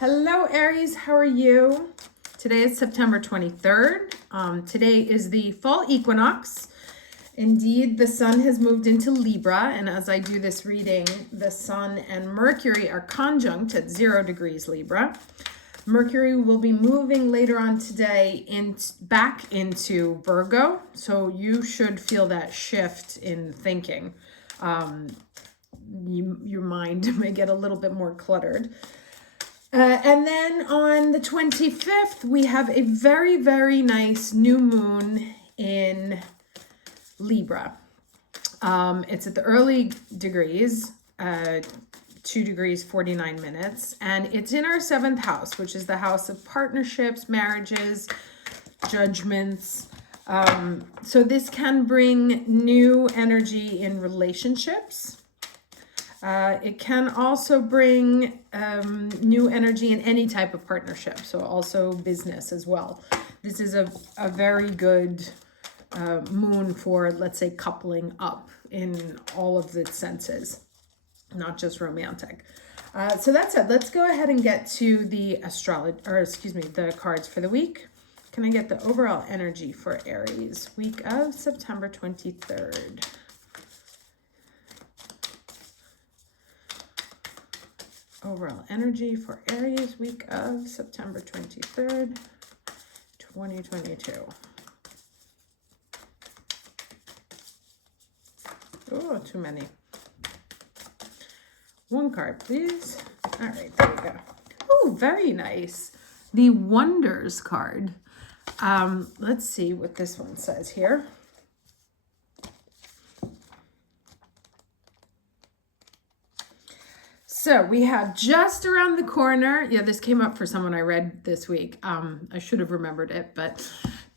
Hello, Aries. How are you? Today is September 23rd. Today is the fall equinox. Indeed, the sun has moved into Libra, and as I do this reading, the sun and Mercury are conjunct at 0 degrees Libra. Mercury will be moving later on today back into Virgo, so you should feel that shift in thinking. Your mind may get a little bit more cluttered. And then on the 25th, we have a very, very nice new moon in Libra. It's at the early degrees, 2 degrees, 49 minutes. And it's in our 7th house, which is the house of partnerships, marriages, judgments. So this can bring new energy in relationships. It can also bring new energy in any type of partnership, so also business as well. This is a very good moon for, let's say, coupling up in all of the senses, not just romantic. So that's it. Let's go ahead and get to the the cards for the week. Can I get the overall energy for Aries, week of September 23rd? Overall energy for Aries, week of September 23rd, 2022. Oh, too many. One card, please. All right, there we go. Oh, very nice. The Wonders card. Let's see what this one says here. So we have just around the corner. Yeah, this came up for someone I read this week. I should have remembered it, but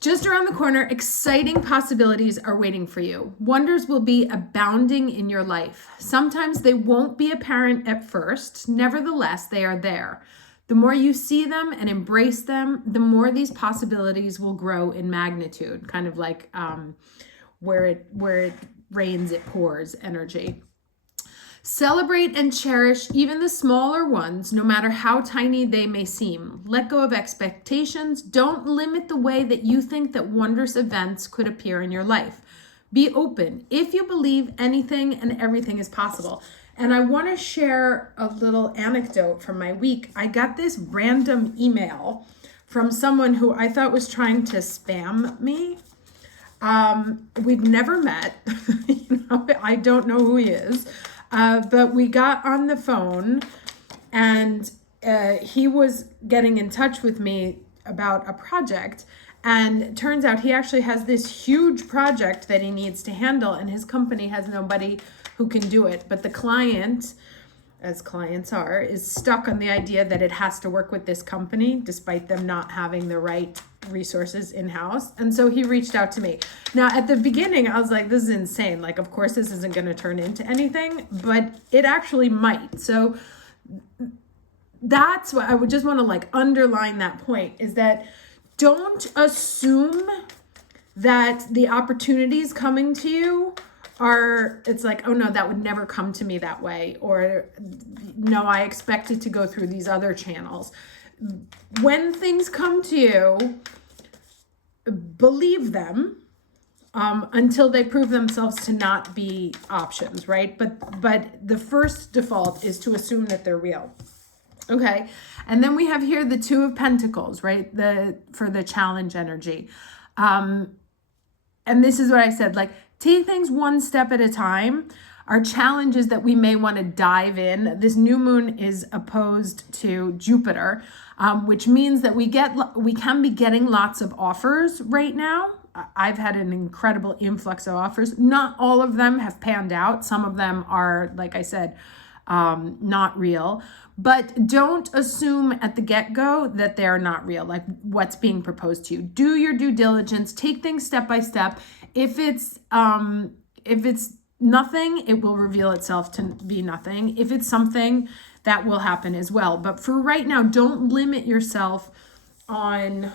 just around the corner, exciting possibilities are waiting for you. Wonders will be abounding in your life. Sometimes they won't be apparent at first. Nevertheless, they are there. The more you see them and embrace them, the more these possibilities will grow in magnitude, kind of like where it rains, it pours energy. Celebrate and cherish even the smaller ones, no matter how tiny they may seem. Let go of expectations. Don't limit the way that you think that wondrous events could appear in your life. Be open. If you believe, anything and everything is possible. And I want to share a little anecdote from my week. I got this random email from someone who I thought was trying to spam me. We've never met. I don't know who he is. But we got on the phone and he was getting in touch with me about a project. And it turns out he actually has this huge project that he needs to handle, and his company has nobody who can do it. But the client, as clients are, is stuck on the idea that it has to work with this company despite them not having the right resources in-house. And so he reached out to me. Now, at the beginning, I was like, this is insane. Like, of course, this isn't going to turn into anything, but it actually might. So that's what I would just want to like underline that point, is that don't assume that the opportunities coming to you it's like, oh no, that would never come to me that way. Or no, I expect it to go through these other channels. When things come to you, believe them until they prove themselves to not be options, right? But the first default is to assume that they're real. Okay, and then we have here the Two of Pentacles, right? For the challenge energy. And this is what I said, like, take things one step at a time. Our challenge is that we may want to dive in. This new moon is opposed to Jupiter, which means that we can be getting lots of offers right now. I've had an incredible influx of offers. Not all of them have panned out. Some of them are, like I said, not real. But don't assume at the get-go that they're not real, like what's being proposed to you. Do your due diligence. Take things step by step. If it's nothing, it will reveal itself to be nothing. If it's something, that will happen as well. But for right now, don't limit yourself on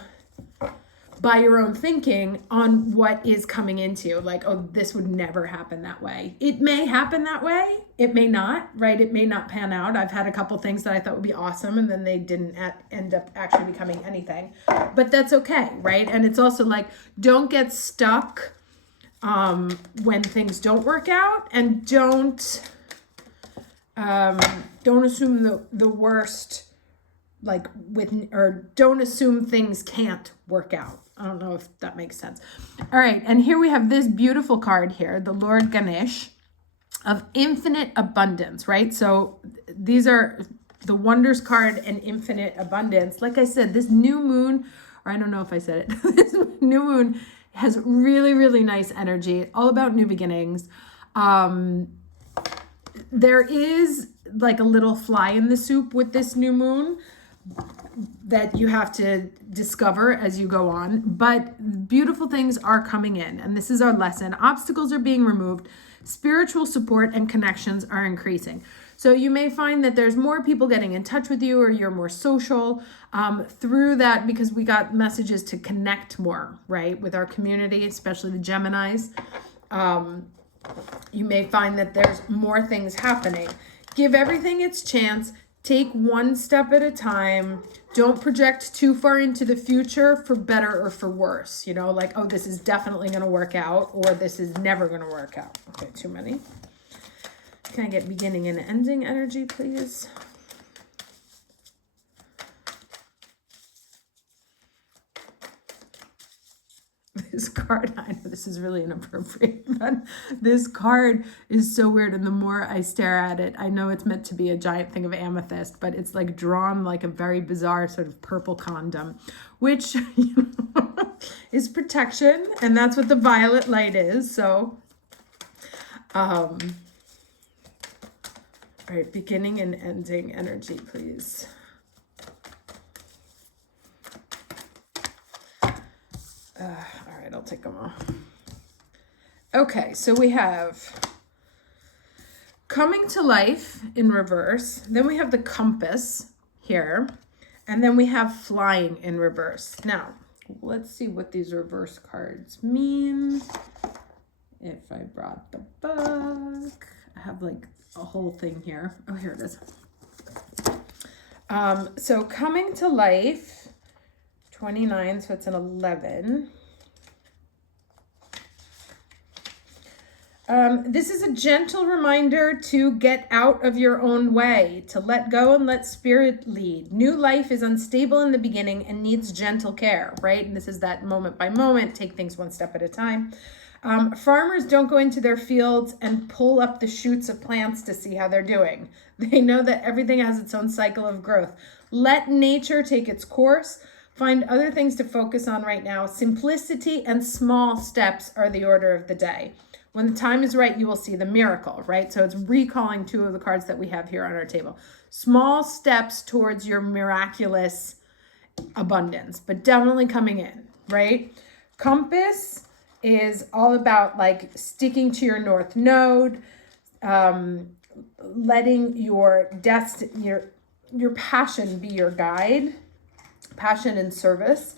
by your own thinking on what is coming into you. Like, oh, this would never happen that way. It may happen that way. It may not, right? It may not pan out. I've had a couple things that I thought would be awesome and then they didn't end up actually becoming anything. But that's okay, right? And it's also like, don't get stuck when things don't work out, and don't assume the worst, like or don't assume things can't work out. I don't know if that makes sense. All right, and here we have this beautiful card here, the Lord Ganesh of infinite abundance, right? So these are the wonders card and infinite abundance. Like I said, this new moon, or I don't know if I said it, this new moon has really, really nice energy, all about new beginnings. There is like a little fly in the soup with this new moon that you have to discover as you go on, but beautiful things are coming in, and this is our lesson. Obstacles are being removed, spiritual support and connections are increasing. So you may find that there's more people getting in touch with you, or you're more social through that, because we got messages to connect more, right, with our community, especially the Geminis. You may find that there's more things happening. Give everything its chance. Take one step at a time. Don't project too far into the future for better or for worse. You know, like, oh, this is definitely going to work out, or this is never going to work out. Okay, too many. Can I get beginning and ending energy, please? This card, I know this is really inappropriate, but this card is so weird. And the more I stare at it, I know it's meant to be a giant thing of amethyst, but it's like drawn like a very bizarre sort of purple condom, which is protection. And that's what the violet light is. So, all right, beginning and ending energy, please. All right, I'll take them off. Okay, so we have coming to life in reverse. Then we have the compass here. And then we have flying in reverse. Now, let's see what these reverse cards mean. If I brought the book, I have like a whole thing here. Oh, here it is. So coming to life, 29, so it's an 11. This is a gentle reminder to get out of your own way, to let go and let spirit lead. New life is unstable in the beginning and needs gentle care, right? And this is that moment by moment, take things one step at a time. Farmers don't go into their fields and pull up the shoots of plants to see how they're doing. They know that everything has its own cycle of growth. Let nature take its course. Find other things to focus on right now. Simplicity and small steps are the order of the day. When the time is right, you will see the miracle, right? So it's recalling two of the cards that we have here on our table. Small steps towards your miraculous abundance, but definitely coming in, right? Compass is all about like sticking to your north node, letting your your passion be your guide, passion and service.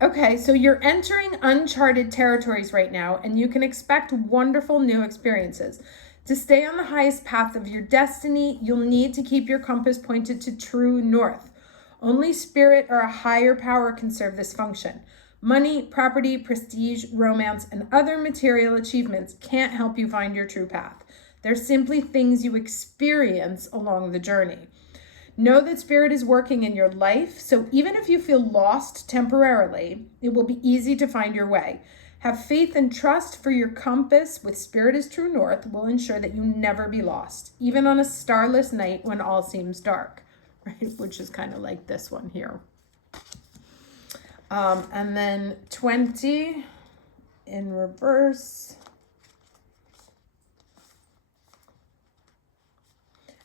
Okay, so you're entering uncharted territories right now, and you can expect wonderful new experiences. To stay on the highest path of your destiny, you'll need to keep your compass pointed to true north. Only spirit or a higher power can serve this function. Money, property, prestige, romance, and other material achievements can't help you find your true path. They're simply things you experience along the journey. Know that spirit is working in your life, so even if you feel lost temporarily, it will be easy to find your way. Have faith and trust, for your compass with spirit as true north will ensure that you never be lost, even on a starless night when all seems dark, right? Which is kind of like this one here. And then 20 in reverse.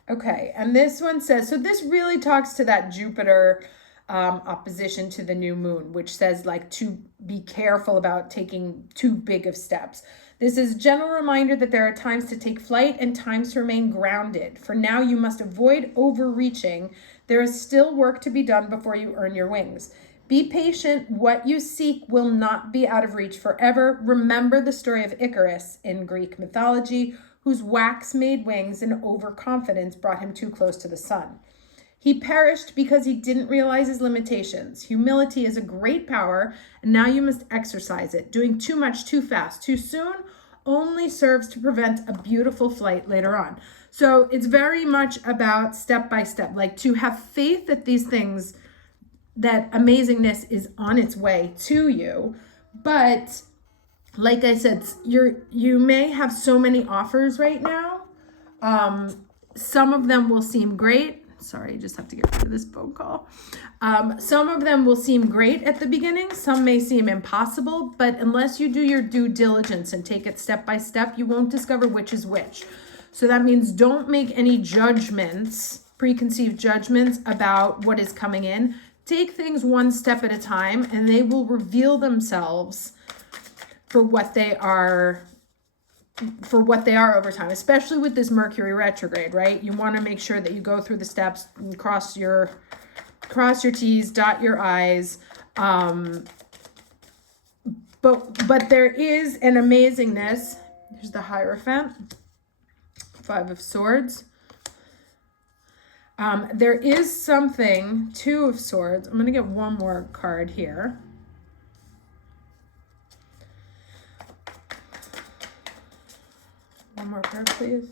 Okay, and this one says, so this really talks to that Jupiter opposition to the new moon, which says like to be careful about taking too big of steps. This is a gentle reminder that there are times to take flight and times to remain grounded. For now, you must avoid overreaching. There is still work to be done before you earn your wings. Be patient. What you seek will not be out of reach forever. Remember the story of Icarus in Greek mythology, whose wax-made wings and overconfidence brought him too close to the sun. He perished because he didn't realize his limitations. Humility is a great power, and now you must exercise it. Doing too much, too fast, too soon only serves to prevent a beautiful flight later on. So it's very much about step by step, like to have faith that these things, that amazingness is on its way to you. But like I said, you may have so many offers right now. Some of them will seem great. Sorry, I just have to get rid of this phone call. Some of them will seem great at the beginning. Some may seem impossible, but unless you do your due diligence and take it step by step, you won't discover which is which. So that means don't make any judgments, preconceived judgments about what is coming in. Take things one step at a time, and they will reveal themselves for what they are over time, especially with this Mercury retrograde, right? You want to make sure that you go through the steps and cross your T's, dot your I's. But there is an amazingness. There's the Hierophant, 5 of Swords. There is something, 2 of Swords. I'm going to get one more card here. One more card, please.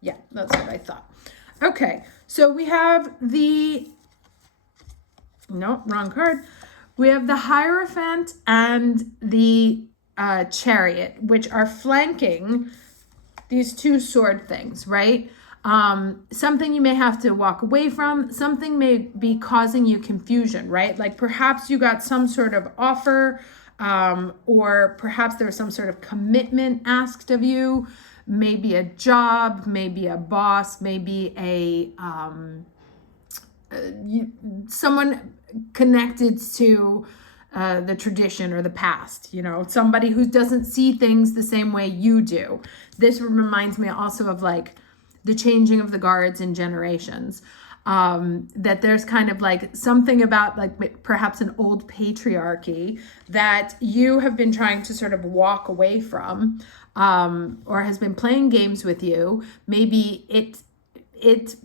Yeah, that's what I thought. Okay, so we have wrong card. We have the Hierophant and the Chariot, which are flanking these 2 sword things, right? Something you may have to walk away from. Something may be causing you confusion, right? Like perhaps you got some sort of offer, or perhaps there was some sort of commitment asked of you. Maybe a job, maybe a boss, maybe someone connected to the tradition or the past, somebody who doesn't see things the same way you do. This reminds me also of like the changing of the guards in generations. That there's kind of like something about like perhaps an old patriarchy that you have been trying to sort of walk away from, or has been playing games with you. Maybe it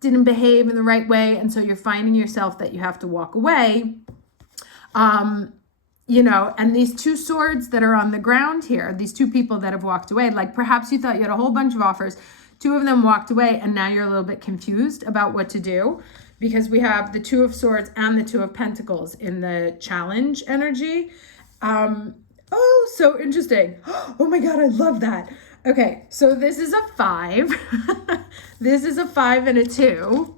didn't behave in the right way, and so you're finding yourself that you have to walk away. And these 2 swords that are on the ground here, these 2 people that have walked away, like perhaps you thought you had a whole bunch of offers. 2 of them walked away, and now you're a little bit confused about what to do, because we have the 2 of Swords and the 2 of Pentacles in the challenge energy. Oh, so interesting. Oh my God, I love that. Okay, so this is a 5. This is a 5 and a 2,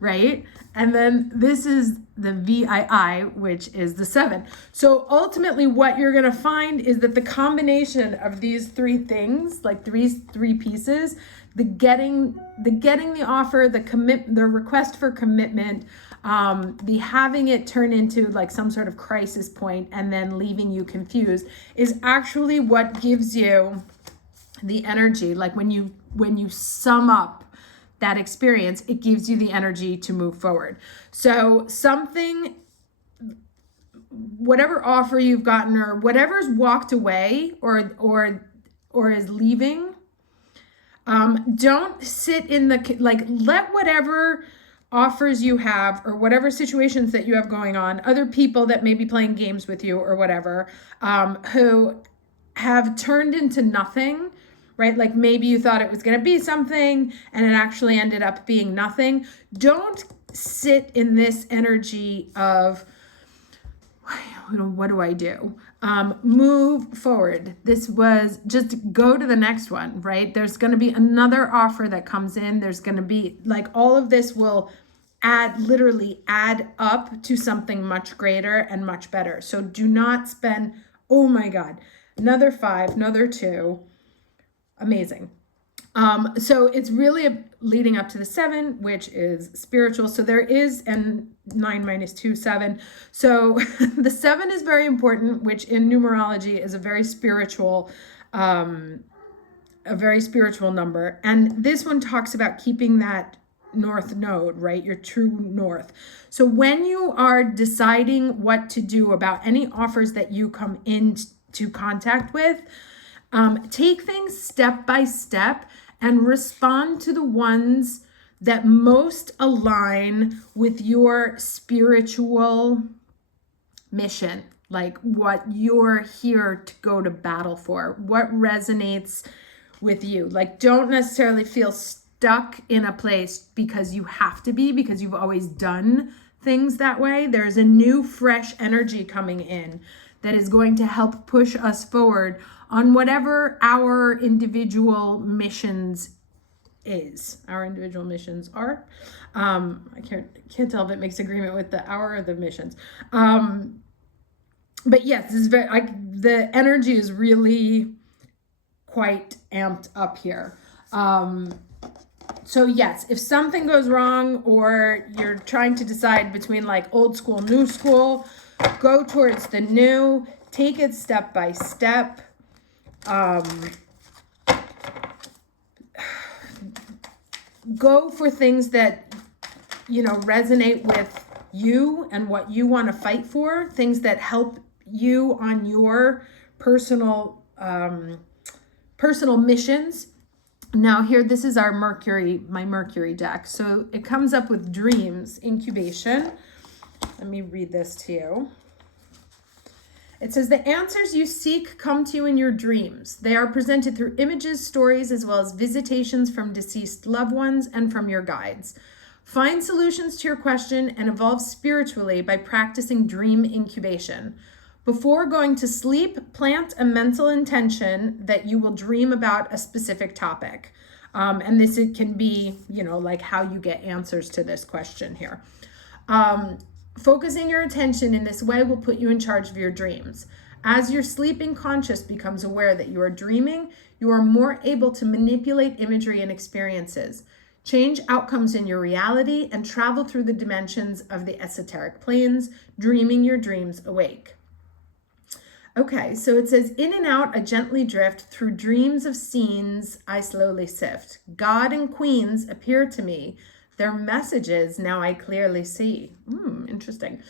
right? And then this is the VII, which is the 7. So ultimately what you're going to find is that the combination of these 3 things, like these 3 pieces, the getting the offer, the request for commitment, the having it turn into like some sort of crisis point and then leaving you confused, is actually what gives you the energy. Like when you sum up that experience, it gives you the energy to move forward. So whatever offer you've gotten or whatever's walked away or is leaving, don't sit in let whatever offers you have or whatever situations that you have going on, other people that may be playing games with you or whatever, who have turned into nothing, right? Like maybe you thought it was going to be something and it actually ended up being nothing. Don't sit in this energy of, what do I do? Move forward. This was just go to the next one, right? There's going to be another offer that comes in. There's going to be like all of this will literally add up to something much greater and much better. So do not spend, oh my God, another 5, another 2. Amazing. So it's really leading up to the 7, which is spiritual. So there is, and 9 minus 2, 7. So the 7 is very important, which in numerology is a very spiritual number. And this one talks about keeping that north node, right? Your true north. So when you are deciding what to do about any offers that you come into contact with, take things step by step and respond to the ones that most align with your spiritual mission, like what you're here to go to battle for, what resonates with you. Like, don't necessarily feel stuck in a place because you have to be, because you've always done things that way. There's a new, fresh energy coming in that is going to help push us forward on whatever our individual missions our individual missions are. I can't tell if it makes agreement with the hour or the missions. But yes, this is the energy is really quite amped up here. So yes, if something goes wrong or you're trying to decide between like old school, new school, go towards the new, take it step by step. Go for things that, resonate with you and what you want to fight for, things that help you on your personal missions. Now here, this is my Mercury deck. So it comes up with dreams, incubation. Let me read this to you. It says, the answers you seek come to you in your dreams. They are presented through images, stories, as well as visitations from deceased loved ones and from your guides. Find solutions to your question and evolve spiritually by practicing dream incubation. Before going to sleep, plant a mental intention that you will dream about a specific topic. And it can be, like how you get answers to this question here. Focusing your attention in this way will put you in charge of your dreams. As your sleeping conscious becomes aware that you are dreaming, you are more able to manipulate imagery and experiences, change outcomes in your reality, and travel through the dimensions of the esoteric planes, dreaming your dreams awake. Okay, so it says, in and out I gently drift, through dreams of scenes I slowly sift. God and queens appear to me, their messages now I clearly see. Interesting.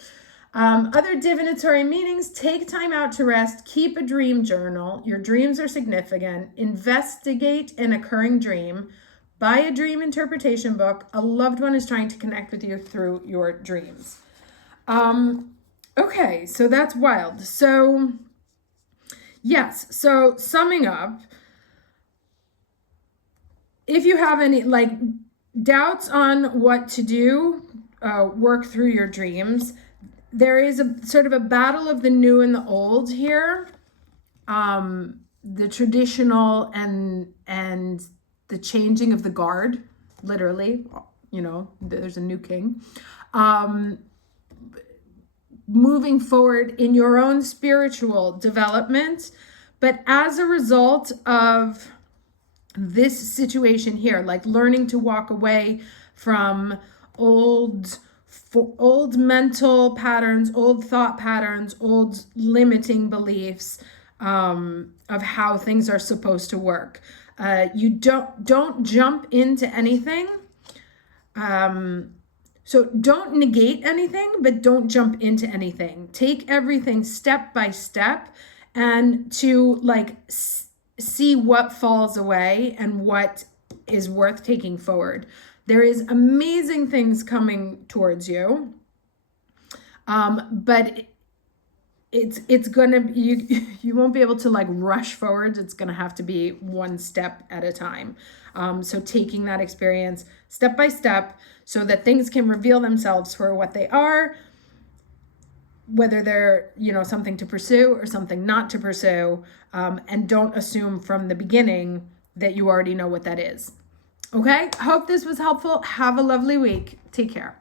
Other divinatory meanings: take time out to rest, keep a dream journal. Your dreams are significant. Investigate an occurring dream. Buy a dream interpretation book. A loved one is trying to connect with you through your dreams. Okay, so that's wild. So yes, so summing up, if you have any doubts on what to do, work through your dreams. There is a sort of a battle of the new and the old here. The traditional and the changing of the guard, literally, there's a new king. Moving forward in your own spiritual development. But as a result of this situation here, like learning to walk away from old mental patterns, old thought patterns, old limiting beliefs of how things are supposed to work. You don't jump into anything. So don't negate anything, but don't jump into anything. Take everything step by step and to see what falls away and what is worth taking forward. There is amazing things coming towards you, but it's gonna you won't be able to rush forward. It's gonna have to be one step at a time. So taking that experience step by step so that things can reveal themselves for what they are, whether they're something to pursue or something not to pursue, and don't assume from the beginning that you already know what that is. Okay, hope this was helpful. Have a lovely week. Take care.